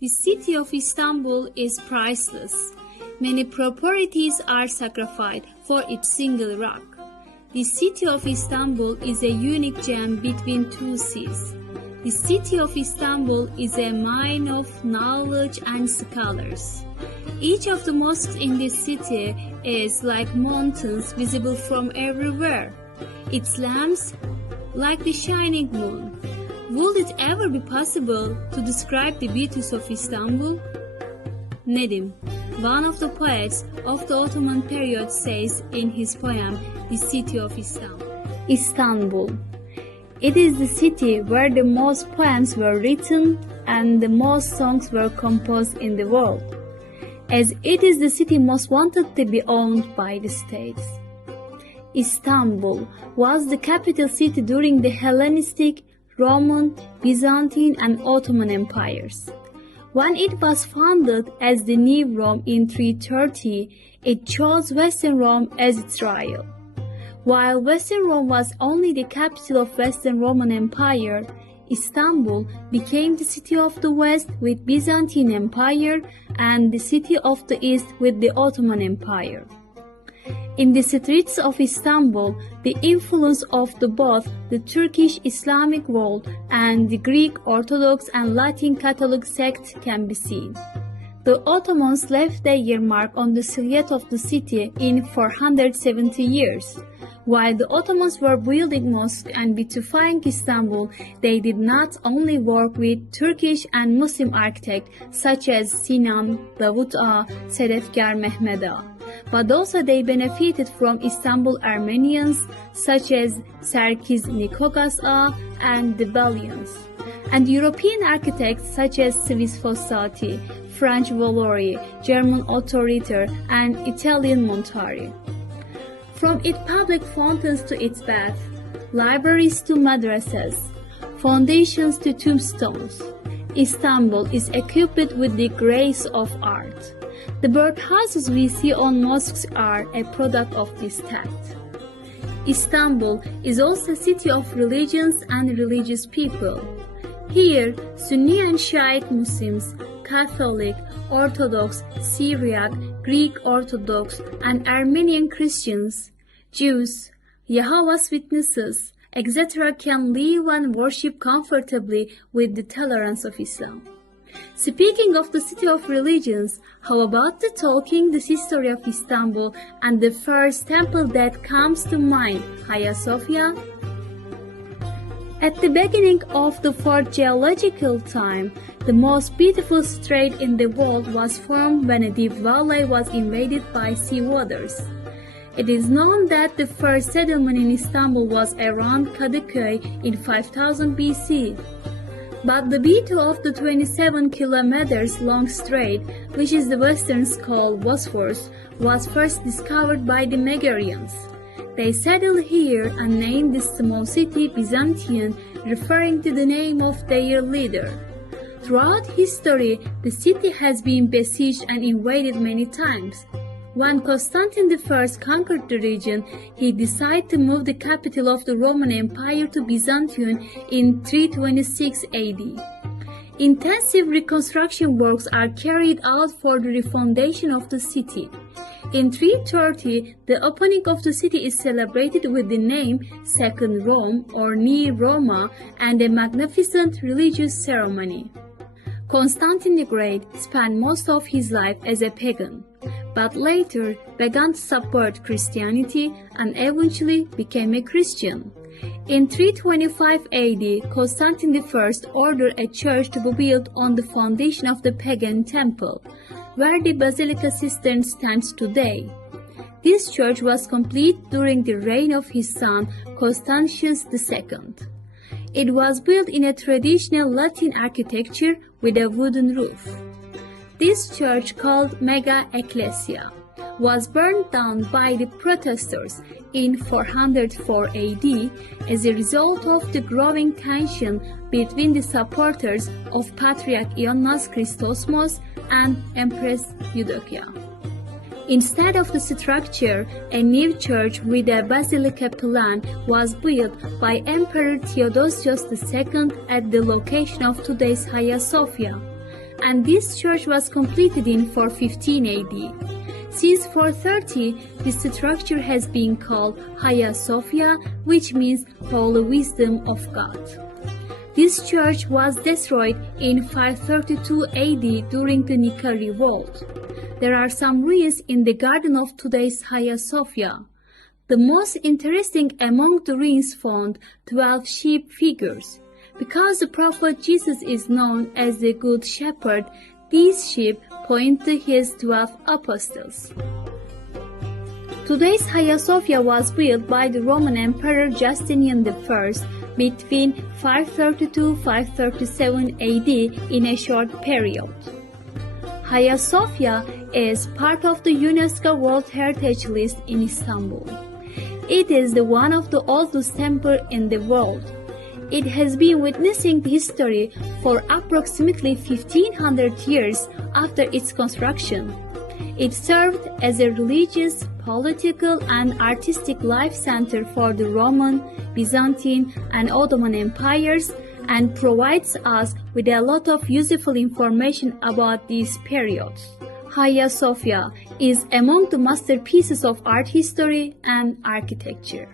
The city of Istanbul is priceless. Many properties are sacrificed for its single rock. The city of Istanbul is a unique gem between two seas. The city of Istanbul is a mine of knowledge and scholars. Each of the mosques in this city is like mountains visible from everywhere. Its lamps like the shining moon. Would it ever be possible to describe the beauties of Istanbul? Nedim, one of the poets of the Ottoman period, says in his poem, The City of Istanbul. Istanbul. It is the city where the most poems were written and the most songs were composed in the world, as it is the city most wanted to be owned by the states. Istanbul was the capital city during the Hellenistic, Roman, Byzantine and Ottoman empires. When it was founded as the New Rome in 330, it chose Western Rome as its rival. While Western Rome was only the capital of Western Roman Empire, Istanbul became the city of the West with Byzantine Empire and the city of the East with the Ottoman Empire. In the streets of Istanbul, the influence of both the Turkish Islamic world and the Greek Orthodox and Latin Catholic sects can be seen. The Ottomans left their mark on the silhouette of the city in 470 years. While the Ottomans were building mosques and beautifying Istanbul, they did not only work with Turkish and Muslim architects such as Sinan, Davut Ağa, Sedefkar Mehmed Ağa, but also they benefited from Istanbul Armenians such as Serkiz Nikogas Ağa and the Balians, and European architects such as Swiss Fossati, French Valori, German Otto Ritter, and Italian Montari. From its public fountains to its baths, libraries to madrasas, foundations to tombstones, Istanbul is equipped with the grace of art. The birdhouses we see on mosques are a product of this tact. Istanbul is also a city of religions and religious people. Here, Sunni and Shiite Muslims, Catholic, Orthodox, Syriac, Greek Orthodox, and Armenian Christians, Jews, Jehovah's Witnesses, etc. can live and worship comfortably with the tolerance of Islam. Speaking of the city of religions, how about talking the history of Istanbul and the first temple that comes to mind, Hagia Sophia? At the beginning of the fourth geological time, the most beautiful strait in the world was formed when a deep valley was invaded by sea waters. It is known that the first settlement in Istanbul was around Kadıköy in 5000 BC. But the beauty of the 27 kilometers long strait, which is the western called Bosphorus, was first discovered by the Megarians. They settled here and named this small city Byzantium, referring to the name of their leader. Throughout history, the city has been besieged and invaded many times. When Constantine I conquered the region, he decided to move the capital of the Roman Empire to Byzantium in 326 AD. Intensive reconstruction works are carried out for the refoundation of the city. In 330, the opening of the city is celebrated with the name Second Rome or New Roma and a magnificent religious ceremony. Constantine the Great spent most of his life as a pagan, but later began to support Christianity and eventually became a Christian. In 325 AD, Constantine I ordered a church to be built on the foundation of the pagan temple, where the Basilica Cistern stands today. This church was complete during the reign of his son Constantius II. It was built in a traditional Latin architecture with a wooden roof. This church, called Mega Ecclesia, was burned down by the protesters in 404 AD as a result of the growing tension between the supporters of Patriarch Ioannas Christosmos and Empress Eudokia. Instead of the structure, a new church with a basilica plan was built by Emperor Theodosius II at the location of today's Hagia Sophia, and this church was completed in 415 AD. Since 430, this structure has been called Hagia Sophia, which means Holy Wisdom of God. This church was destroyed in 532 AD during the Nika revolt. There are some ruins in the garden of today's Hagia Sophia. The most interesting among the ruins found 12 sheep figures. Because the prophet Jesus is known as the Good Shepherd, these sheep point to his 12 apostles. Today's Hagia Sophia was built by the Roman Emperor Justinian I between 532-537 AD in a short period. Hagia Sophia is part of the UNESCO World Heritage List in Istanbul. It is one of the oldest temples in the world. It has been witnessing history for approximately 1500 years after its construction. It served as a religious, political, and artistic life center for the Roman, Byzantine, and Ottoman empires and provides us with a lot of useful information about these periods. Hagia Sophia is among the masterpieces of art history and architecture.